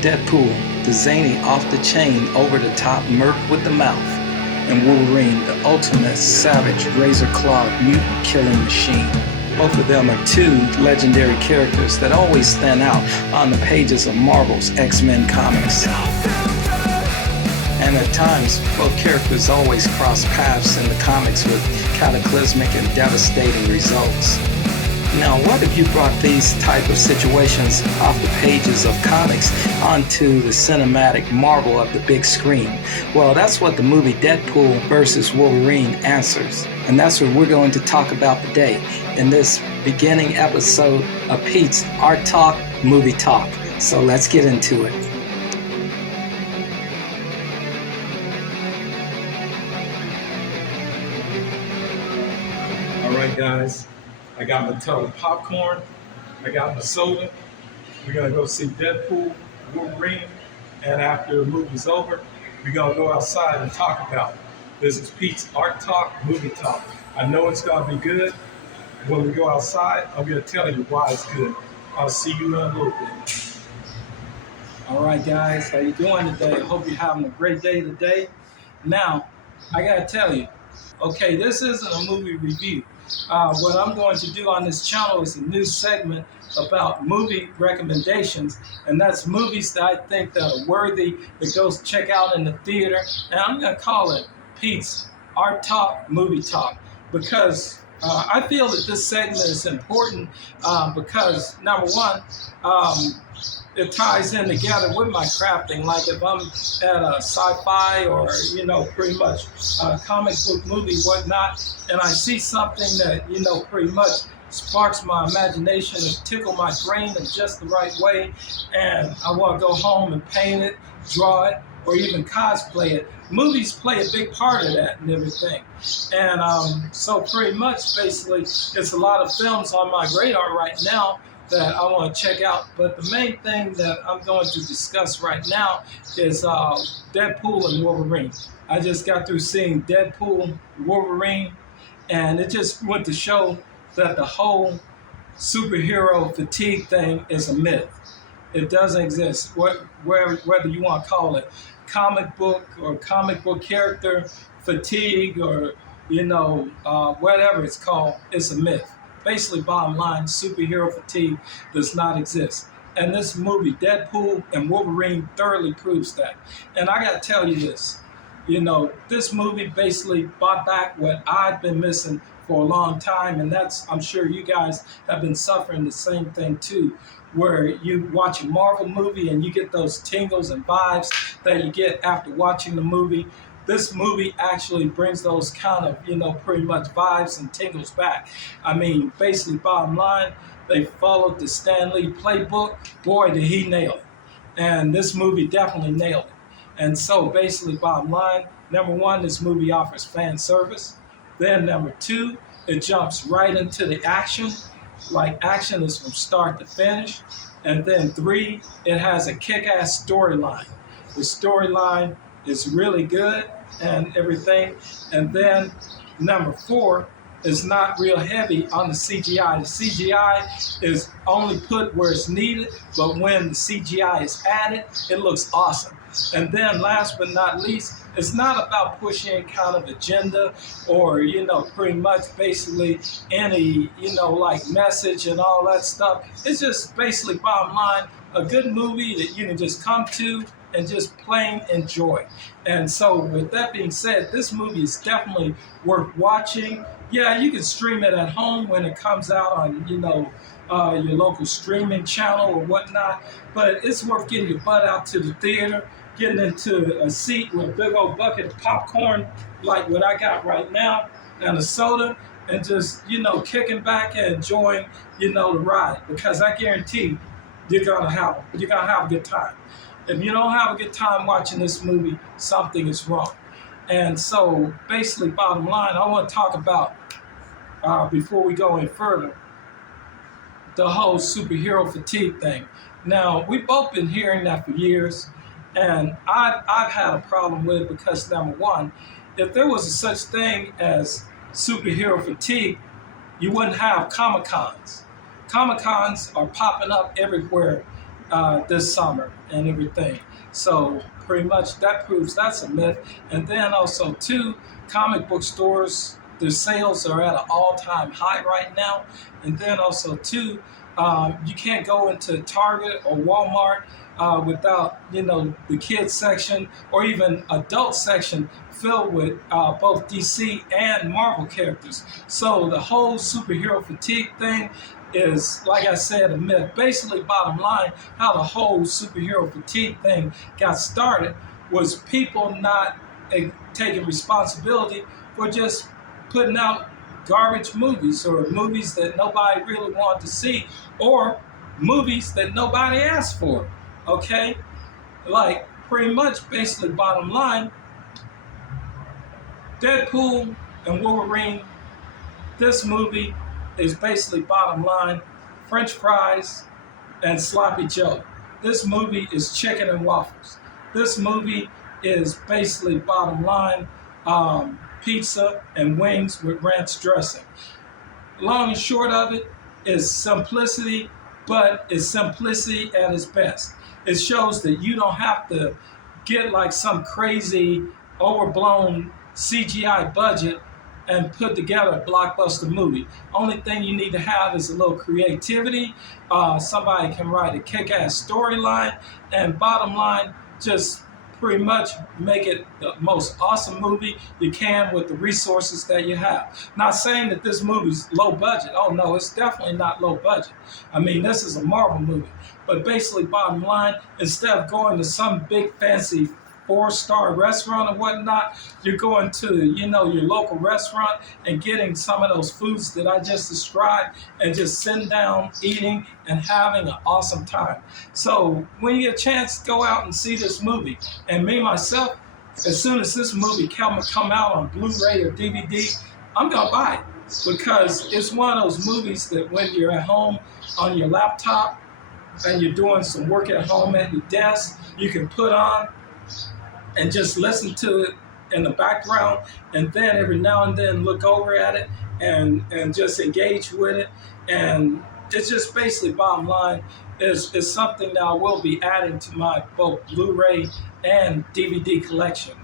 Deadpool, the zany off-the-chain, over-the-top merc with the mouth, and Wolverine, the ultimate savage, razor-clawed, mutant-killing machine. Both of them are two legendary characters that always stand out on the pages of Marvel's X-Men comics. And at times, both characters always cross paths in the comics with cataclysmic and devastating results. Now, what if you brought these type of situations off the pages of comics onto the cinematic marvel of the big screen? Well, that's what the movie Deadpool versus Wolverine answers. And that's what we're going to talk about today in this beginning episode of Pete's Art Talk, Movie Talk. So let's get into it. All right, guys. I got my tub of popcorn. I got my soda. We're going to go see Deadpool, Wolverine. And after the movie's over, we're going to go outside and talk about it. This is Pete's Art Talk, Movie Talk. I know it's going to be good. When we go outside, I'm going to tell you why it's good. I'll see you in a little bit. All right, guys. How you doing today? I hope you're having a great day today. Now, I got to tell you, okay, this isn't a movie review. What I'm going to do on this channel is a new segment about movie recommendations, and that's movies that I think that are worthy to go check out in the theater. And I'm going to call it Pete's Art Talk, Movie Talk, because I feel that this segment is important because, number one, it ties in together with my crafting. Like if I'm at a sci-fi or, pretty much a comic book movie, whatnot, and I see something that, pretty much sparks my imagination and tickle my brain in just the right way, and I want to go home and paint it, draw it, or even cosplay it. Movies play a big part of that and everything. And so pretty much, basically, it's a lot of films on my radar right now that I want to check out. But the main thing that I'm going to discuss right now is Deadpool and Wolverine. I just got through seeing Deadpool, Wolverine, and it just went to show that the whole superhero fatigue thing is a myth. It doesn't exist. Whether you want to call it comic book or comic book character fatigue or, whatever it's called, it's a myth. Basically, bottom line, superhero fatigue does not exist. And this movie, Deadpool and Wolverine, thoroughly proves that. And I got to tell you this, this movie basically brought back what I've been missing for a long time. And that's, I'm sure you guys have been suffering the same thing too, where you watch a Marvel movie and you get those tingles and vibes that you get after watching the movie. This movie actually brings those kind of, pretty much vibes and tingles back. I mean, basically, bottom line, they followed the Stan Lee playbook. Boy, did he nail it. And this movie definitely nailed it. And so basically, bottom line, number one, this movie offers fan service. Then number two, it jumps right into the action. Like action is from start to finish. And then three, it has a kick-ass storyline. The storyline is really good and everything. And then number four is not real heavy on the CGI. The CGI is only put where it's needed, but when the CGI is added, it looks awesome. And then last but not least, it's not about pushing kind of agenda or, pretty much basically any, like message and all that stuff. It's just basically bottom line, a good movie that you can just come to and just plain enjoy. And so with that being said, this movie is definitely worth watching. Yeah, you can stream it at home when it comes out on, your local streaming channel or whatnot, but it's worth getting your butt out to the theater, getting into a seat with a big old bucket of popcorn like what I got right now and a soda, and just, kicking back and enjoying, the ride, because I guarantee you're gonna have a good time. If you don't have a good time watching this movie, something is wrong. And so basically, bottom line, I want to talk about, before we go any further, the whole superhero fatigue thing. Now, we've both been hearing that for years, and I've had a problem with it because, number one, if there was a such thing as superhero fatigue, you wouldn't have Comic-Cons. Comic-Cons are popping up everywhere this summer and everything. So pretty much that proves that's a myth. And then also too, comic book stores, their sales are at an all-time high right now. And then also too, you can't go into Target or Walmart without, the kids section or even adult section filled with both DC and Marvel characters. So the whole superhero fatigue thing is, like I said, a myth. Basically, bottom line, how the whole superhero fatigue thing got started was people not taking responsibility for just putting out garbage movies or movies that nobody really wanted to see or movies that nobody asked for. Okay? Like, pretty much, basically, bottom line, Deadpool and Wolverine, this movie is basically bottom line French fries and sloppy Joe. This movie is chicken and waffles. This movie is basically bottom line pizza and wings with ranch dressing. Long and short of it is simplicity, but it's simplicity at its best. It shows that you don't have to get like some crazy overblown CGI budget and put together a blockbuster movie. Only thing you need to have is a little creativity. Somebody can write a kick-ass storyline, and bottom line, just pretty much make it the most awesome movie you can with the resources that you have. Not saying that this movie's low budget. Oh no, it's definitely not low budget. I mean, this is a Marvel movie. But basically, bottom line, instead of going to some big fancy 4-star restaurant or whatnot, you're going to, your local restaurant and getting some of those foods that I just described and just sitting down, eating, and having an awesome time. So when you get a chance, go out and see this movie. And me, myself, as soon as this movie come out on Blu-ray or DVD, I'm going to buy it because it's one of those movies that when you're at home on your laptop and you're doing some work at home at your desk, you can put on and just listen to it in the background, and then every now and then look over at it and just engage with it. And it's just basically bottom line is something that I will be adding to my both Blu-ray and DVD collection.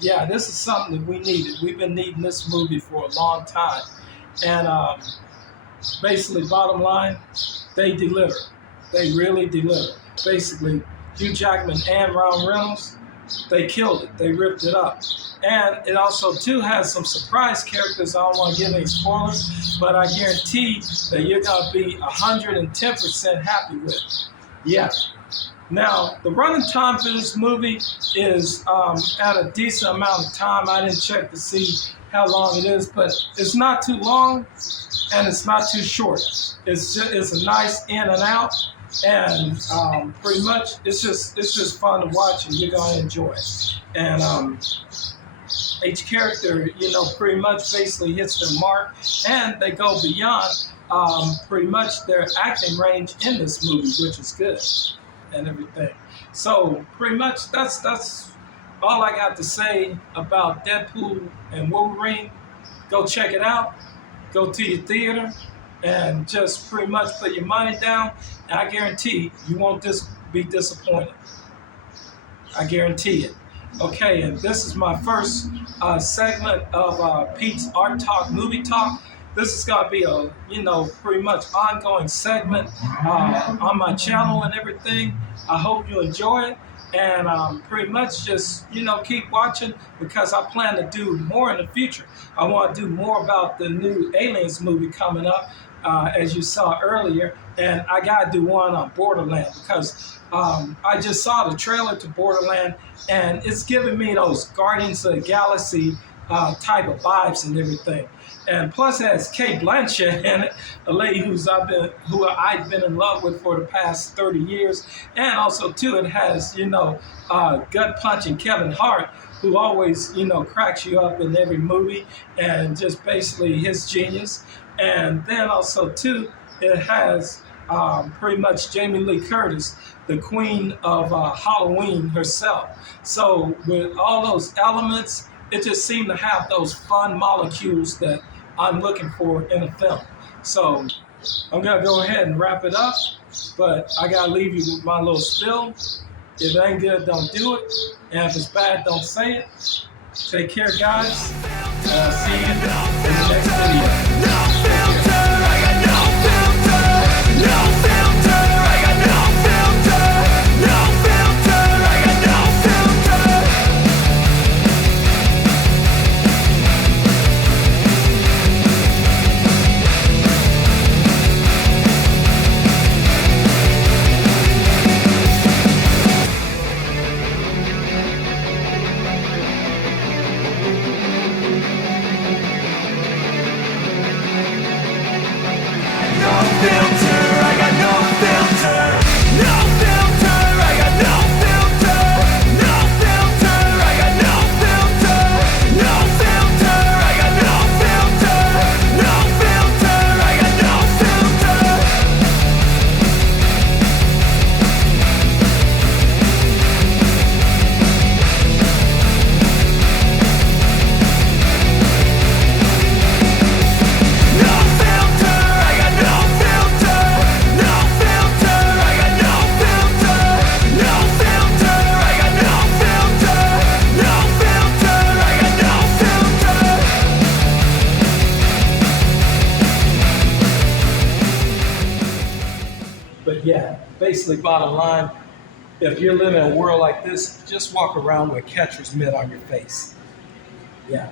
Yeah, this is something that we needed. We've been needing this movie for a long time. And basically bottom line, they deliver. They really deliver. Basically, Hugh Jackman and Ryan Reynolds, they killed it. They ripped it up. And it also, too, has some surprise characters. I don't want to give any spoilers, but I guarantee that you're going to be 110% happy with it. Yeah. Now, the running time for this movie is at a decent amount of time. I didn't check to see how long it is, but it's not too long and it's not too short. It's a nice in and out. And pretty much, it's just fun to watch, and you're gonna enjoy it. And each character, pretty much basically hits their mark, and they go beyond pretty much their acting range in this movie, which is good, and everything. So pretty much that's all I got to say about Deadpool and Wolverine. Go check it out. Go to your theater. And just pretty much put your money down, and I guarantee you won't be disappointed. I guarantee it. Okay, and this is my first segment of Pete's Art Talk, Movie Talk. This is going to be a, pretty much ongoing segment on my channel and everything. I hope you enjoy it. And pretty much just, keep watching because I plan to do more in the future. I want to do more about the new Aliens movie coming up, as you saw earlier. And I got to do one on Borderland because I just saw the trailer to Borderland, and it's giving me those Guardians of the Galaxy type of vibes and everything. And plus it has Kate Blanchett in it, a lady who I've been in love with for the past 30 years. And also too, it has, gut punching Kevin Hart, who always, cracks you up in every movie, and just basically his genius. And then also too, it has pretty much Jamie Lee Curtis, the queen of Halloween herself. So with all those elements, it just seemed to have those fun molecules that I'm looking for in a film. So I'm going to go ahead and wrap it up. But I gotta leave you with my little spill. If it ain't good, don't do it. And if it's bad, don't say it. Take care, guys. See you in the next video. But yeah, basically bottom line, if you're living in a world like this, just walk around with catcher's mitt on your face. Yeah.